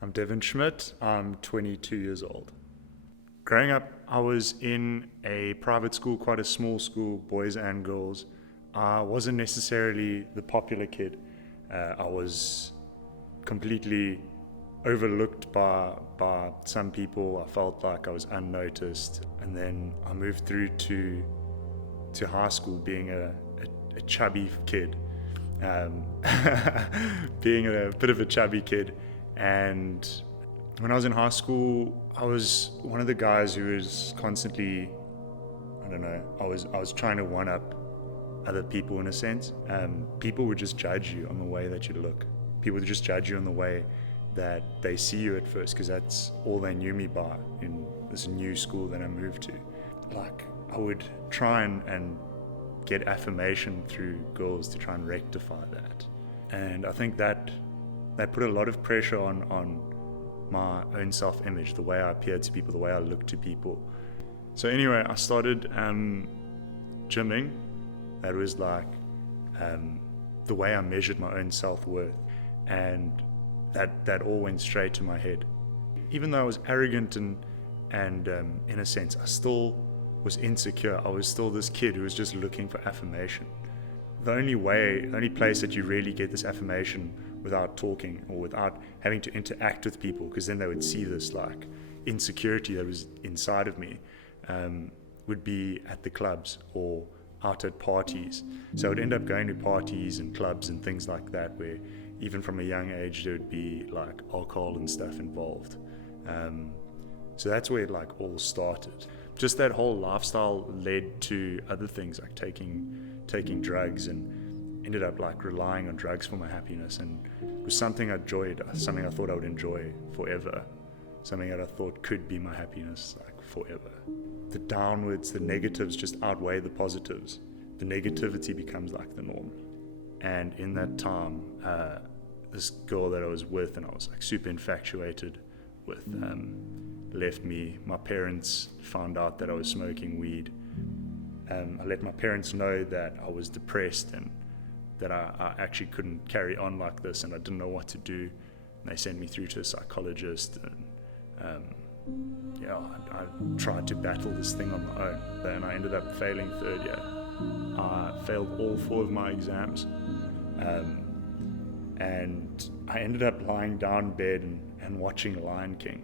I'm Devan Schmidt. I'm 22 years old. Growing up, I was in a private school, quite a small school, boys and girls. I wasn't necessarily the popular kid. I was completely overlooked by some people. I felt like I was unnoticed. And then I moved through to high school being a chubby kid, being a bit of a chubby kid. And when I was in high school, I was one of the guys who was constantly, I was trying to one-up other people in a sense. People would just judge you on the way that you look. People would just judge you on the way that they see you at first, because that's all they knew me by in this new school that I moved to. Like, I would try and get affirmation through girls to try and rectify that. And I think that put a lot of pressure on my own self-image, the way I appeared to people, the way I looked to people. So anyway, I started gymming. That was like the way I measured my own self-worth, and that all went straight to my head. Even though I was arrogant and in a sense, I still was insecure. I was still this kid who was just looking for affirmation. The only place that you really get this affirmation without talking or without having to interact with people, because then they would see this like insecurity that was inside of me, would be at the clubs or out at parties. So I would end up going to parties and clubs and things like that, where even from a young age there would be like alcohol and stuff involved. So that's where it like all started. Just that whole lifestyle led to other things like taking drugs, and ended up like relying on drugs for my happiness. And it was something I enjoyed, something I thought I would enjoy forever, something that I thought could be my happiness like forever. The downwards, the negatives just outweigh the positives. The negativity becomes like the norm. And in that time, this girl that I was with and I was like super infatuated with left me. My parents found out that I was smoking weed. I let my parents know that I was depressed and that I actually couldn't carry on like this, and I didn't know what to do. And they sent me through to a psychologist, and I tried to battle this thing on my own. Then I ended up failing third year. I failed all 4 of my exams, and I ended up lying down in bed and watching Lion King,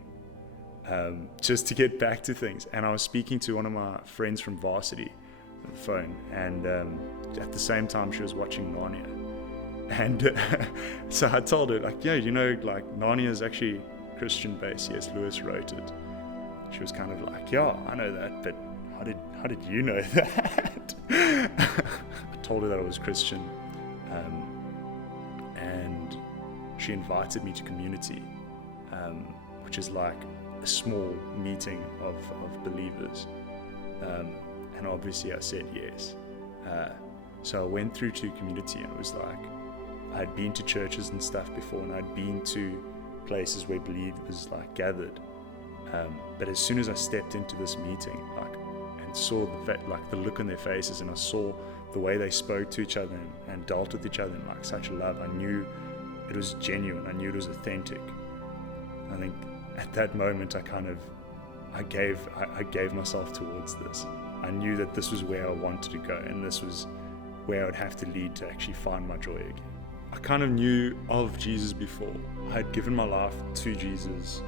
just to get back to things. And I was speaking to one of my friends from varsity on the phone, and at the same time she was watching Narnia. And so I told her, like, yeah, like Narnia is actually Christian based. Yes, Lewis wrote it. She was kind of like, yeah, I know that, but how did you know that? I told her that I was Christian, and she invited me to community, which is like a small meeting of believers, and obviously I said yes. So I went through to community, and it was like, I had been to churches and stuff before, and I'd been to places where believers like gathered, but as soon as I stepped into this meeting, like, and saw the look on their faces, and I saw the way they spoke to each other and dealt with each other in like such love, I knew it was genuine. I knew it was authentic. I think at that moment I gave myself towards this. I knew that this was where I wanted to go, and this was where I would have to lead to actually find my joy again. I kind of knew of Jesus before. I had given my life to Jesus,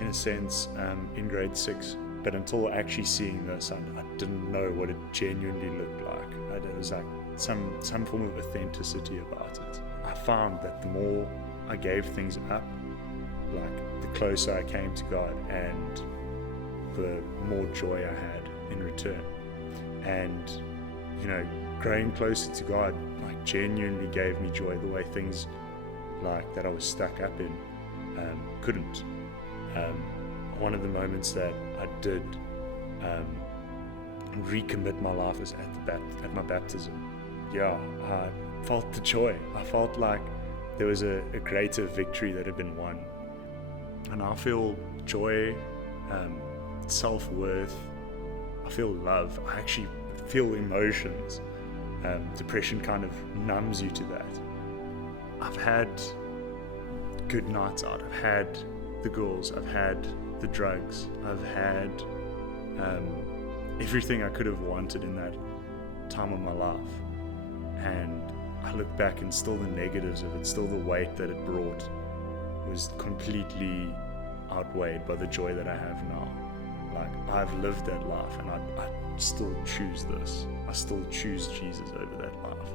in a sense, in grade 6. But until actually seeing this, I didn't know what it genuinely looked like. There was like some form of authenticity about it. I found that the more I gave things up, like the closer I came to God, and the more joy I had in return. And growing closer to God like genuinely gave me joy, the way things like that I was stuck up in couldn't. One of the moments that I did recommit my life was at my baptism. Yeah, I felt the joy. I felt like there was a greater victory that had been won. And I feel joy, self-worth, I feel love, I actually feel emotions. Depression kind of numbs you to that. I've had good nights out, I've had the girls, I've had the drugs, I've had everything I could have wanted in that time of my life. And I look back and still the negatives of it, still the weight that it brought was completely outweighed by the joy that I have now. Like, I've lived that life, and I still choose this. I still choose Jesus over that life.